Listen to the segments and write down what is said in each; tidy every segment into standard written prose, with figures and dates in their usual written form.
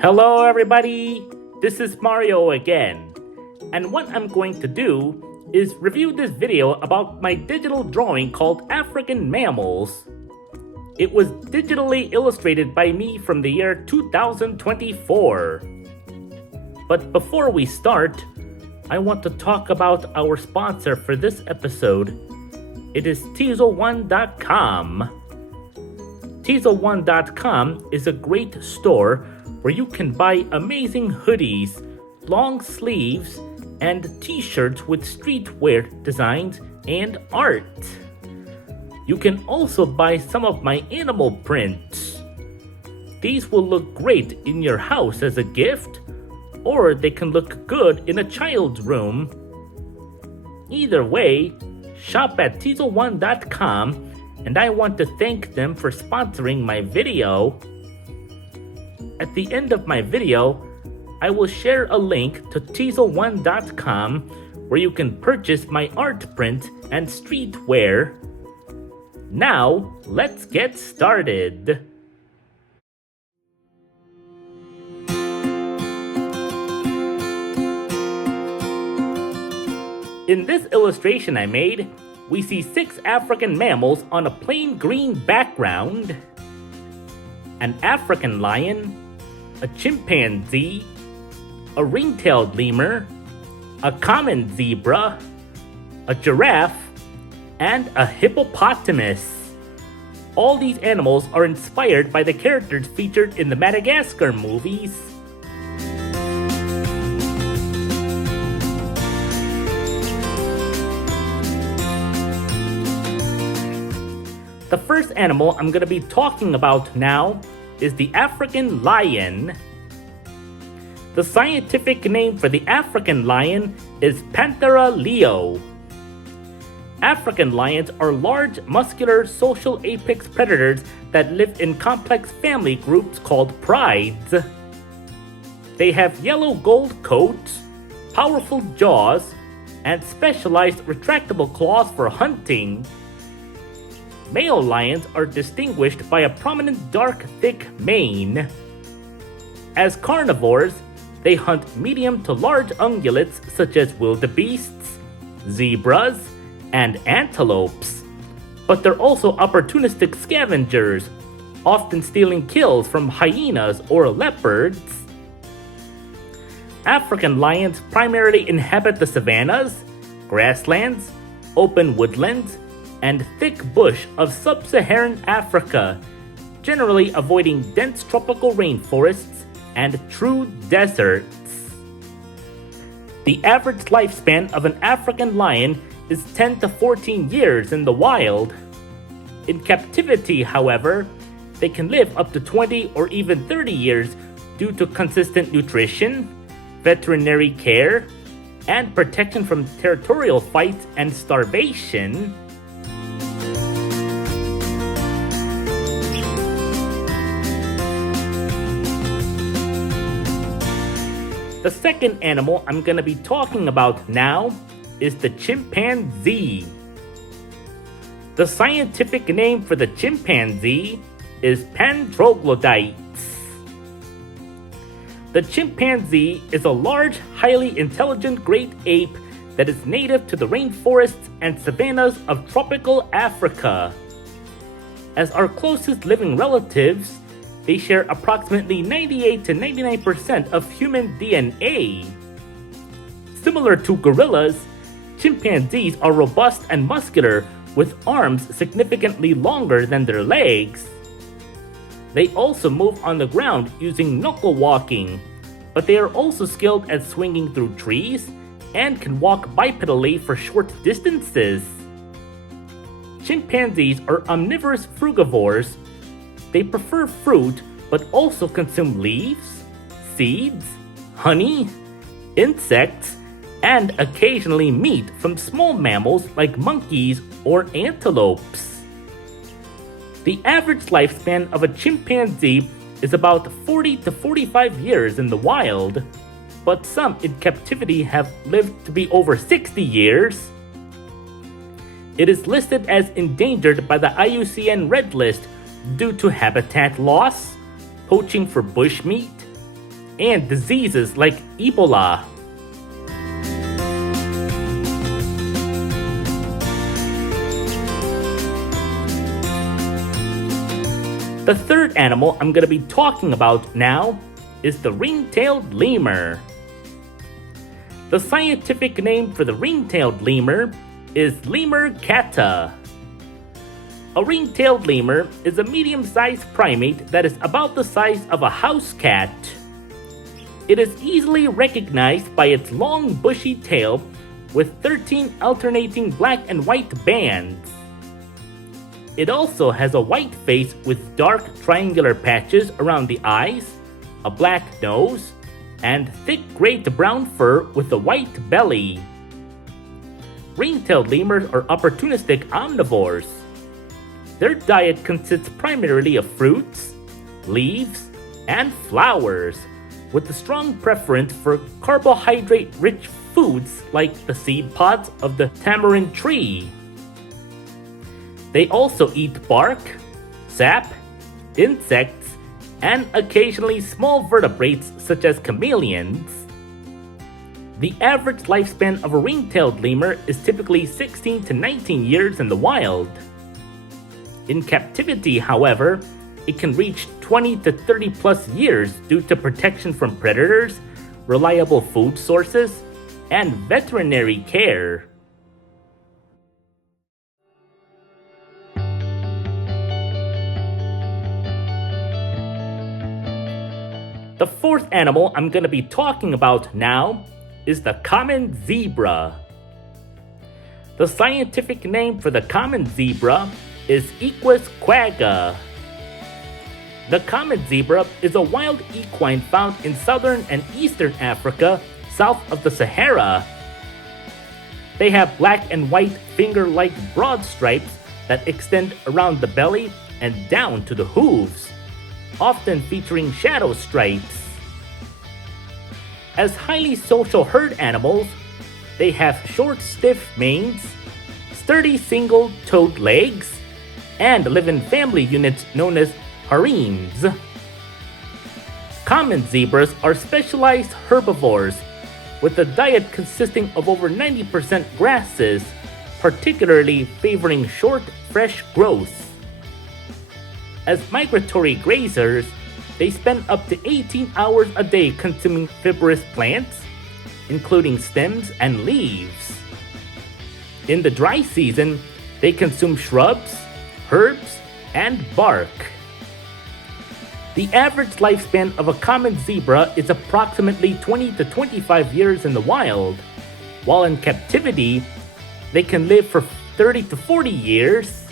Hello everybody, this is Mario again, and what I'm going to do is review this video about my digital drawing called African Mammals. It was digitally illustrated by me from the year 2024. But before we start, I want to talk about our sponsor for this episode. It is Teasel1.com. Teasel1.com is a great store where you can buy amazing hoodies, long sleeves, and t-shirts with streetwear designs and art. You can also buy some of my animal prints. These will look great in your house as a gift, or they can look good in a child's room. Either way, shop at Teasel1.com, and I want to thank them for sponsoring my video. At the end of my video, I will share a link to Teasel1.com where you can purchase my art print and streetwear. Now, let's get started. In this illustration I made, we see 6 African mammals on a plain green background. An African lion, a chimpanzee, a ring-tailed lemur, a common zebra, a giraffe, and a hippopotamus. All these animals are inspired by the characters featured in the Madagascar movies. The first animal I'm going to be talking about now is the African lion. The scientific name for the African lion is Panthera leo. African lions are large, muscular, social apex predators that live in complex family groups called prides. They have yellow-gold coats, powerful jaws, and specialized retractable claws for hunting. Male lions are distinguished by a prominent dark, thick mane. As carnivores, they hunt medium to large ungulates such as wildebeests, zebras, and antelopes. But they're also opportunistic scavengers, often stealing kills from hyenas or leopards. African lions primarily inhabit the savannas, grasslands, open woodlands, and thick bush of sub-Saharan Africa, generally avoiding dense tropical rainforests and true deserts. The average lifespan of an African lion is 10 to 14 years in the wild. In captivity, however, they can live up to 20 or even 30 years due to consistent nutrition, veterinary care, and protection from territorial fights and starvation. The second animal I'm going to be talking about now is the chimpanzee. The scientific name for the chimpanzee is Pantroglodytes. The chimpanzee is a large, highly intelligent great ape that is native to the rainforests and savannas of tropical Africa. As our closest living relatives, they share approximately 98 to 99% of human DNA. Similar to gorillas, chimpanzees are robust and muscular, with arms significantly longer than their legs. They also move on the ground using knuckle walking, but they are also skilled at swinging through trees and can walk bipedally for short distances. Chimpanzees are omnivorous frugivores. They prefer fruit, but also consume leaves, seeds, honey, insects, and occasionally meat from small mammals like monkeys or antelopes. The average lifespan of a chimpanzee is about 40 to 45 years in the wild, but some in captivity have lived to be over 60 years. It is listed as endangered by the IUCN Red List due to habitat loss, poaching for bushmeat, and diseases like Ebola. The third animal I'm going to be talking about now is the ring-tailed lemur. The scientific name for the ring-tailed lemur is Lemur cata. A ring-tailed lemur is a medium-sized primate that is about the size of a house cat. It is easily recognized by its long bushy tail with 13 alternating black and white bands. It also has a white face with dark triangular patches around the eyes, a black nose, and thick gray to brown fur with a white belly. Ring-tailed lemurs are opportunistic omnivores. Their diet consists primarily of fruits, leaves, and flowers, with a strong preference for carbohydrate-rich foods like the seed pods of the tamarind tree. They also eat bark, sap, insects, and occasionally small vertebrates such as chameleons. The average lifespan of a ring-tailed lemur is typically 16 to 19 years in the wild. In captivity, however, it can reach 20 to 30 plus years due to protection from predators, reliable food sources, and veterinary care. The fourth animal I'm going to be talking about now is the common zebra. The scientific name for the common zebra is Equus quagga. The common zebra is a wild equine found in southern and eastern Africa, south of the Sahara. They have black and white finger-like broad stripes that extend around the belly and down to the hooves, often featuring shadow stripes. As highly social herd animals, they have short, stiff manes, sturdy single-toed legs, and live in family units known as harems. Common zebras are specialized herbivores, with a diet consisting of over 90% grasses, particularly favoring short, fresh growth. As migratory grazers, they spend up to 18 hours a day consuming fibrous plants, including stems and leaves. In the dry season, they consume shrubs, herbs, and bark. The average lifespan of a common zebra is approximately 20 to 25 years in the wild, while in captivity, they can live for 30 to 40 years.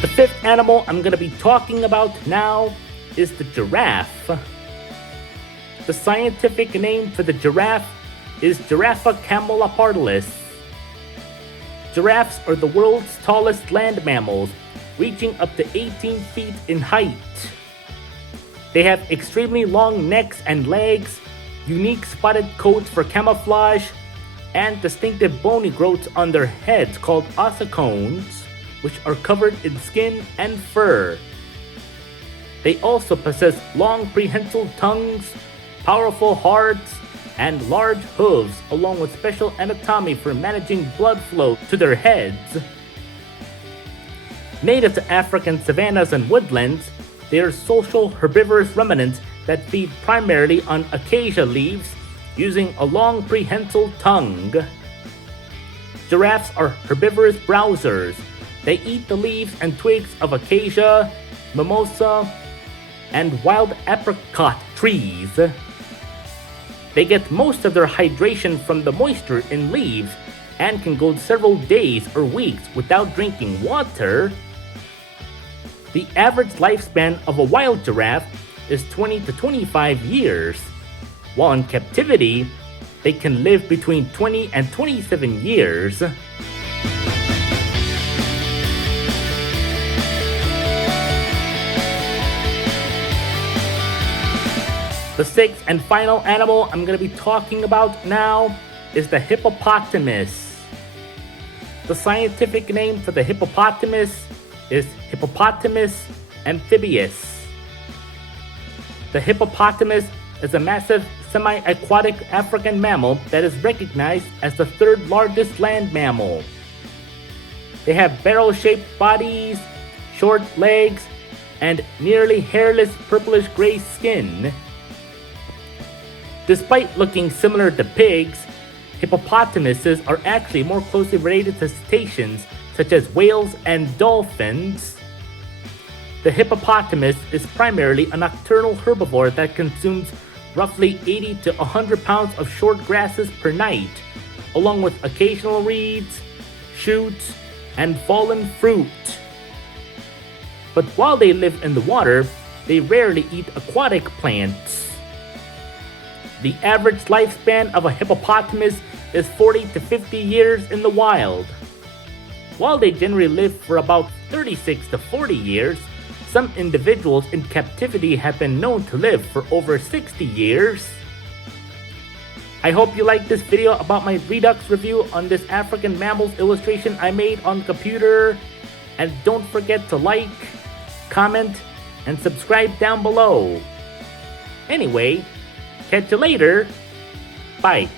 The fifth animal I'm going to be talking about now is the giraffe. The scientific name for the giraffe is Giraffe camelopardalis. Giraffes are the world's tallest land mammals, reaching up to 18 feet in height. They have extremely long necks and legs, unique spotted coats for camouflage, and distinctive bony growths on their heads called ossicones, which are covered in skin and fur. They also possess long prehensile tongues, powerful hearts, and large hooves, along with special anatomy for managing blood flow to their heads. Native to African savannas and woodlands, they are social herbivorous ruminants that feed primarily on acacia leaves using a long prehensile tongue. Giraffes are herbivorous browsers. They eat the leaves and twigs of acacia, mimosa, and wild apricot trees. They get most of their hydration from the moisture in leaves and can go several days or weeks without drinking water. The average lifespan of a wild giraffe is 20 to 25 years, while in captivity, they can live between 20 and 27 years. The sixth and final animal I'm going to be talking about now is the hippopotamus. The scientific name for the hippopotamus is Hippopotamus amphibius. The hippopotamus is a massive semi-aquatic African mammal that is recognized as the third largest land mammal. They have barrel-shaped bodies, short legs, and nearly hairless purplish-gray skin. Despite looking similar to pigs, hippopotamuses are actually more closely related to cetaceans such as whales and dolphins. The hippopotamus is primarily a nocturnal herbivore that consumes roughly 80 to 100 pounds of short grasses per night, along with occasional reeds, shoots, and fallen fruit. But while they live in the water, they rarely eat aquatic plants. The average lifespan of a hippopotamus is 40 to 50 years in the wild. While they generally live for about 36 to 40 years, some individuals in captivity have been known to live for over 60 years. I hope you liked this video about my Redux review on this African mammals illustration I made on the computer. And don't forget to like, comment, and subscribe down below. Anyway, catch you later. Bye.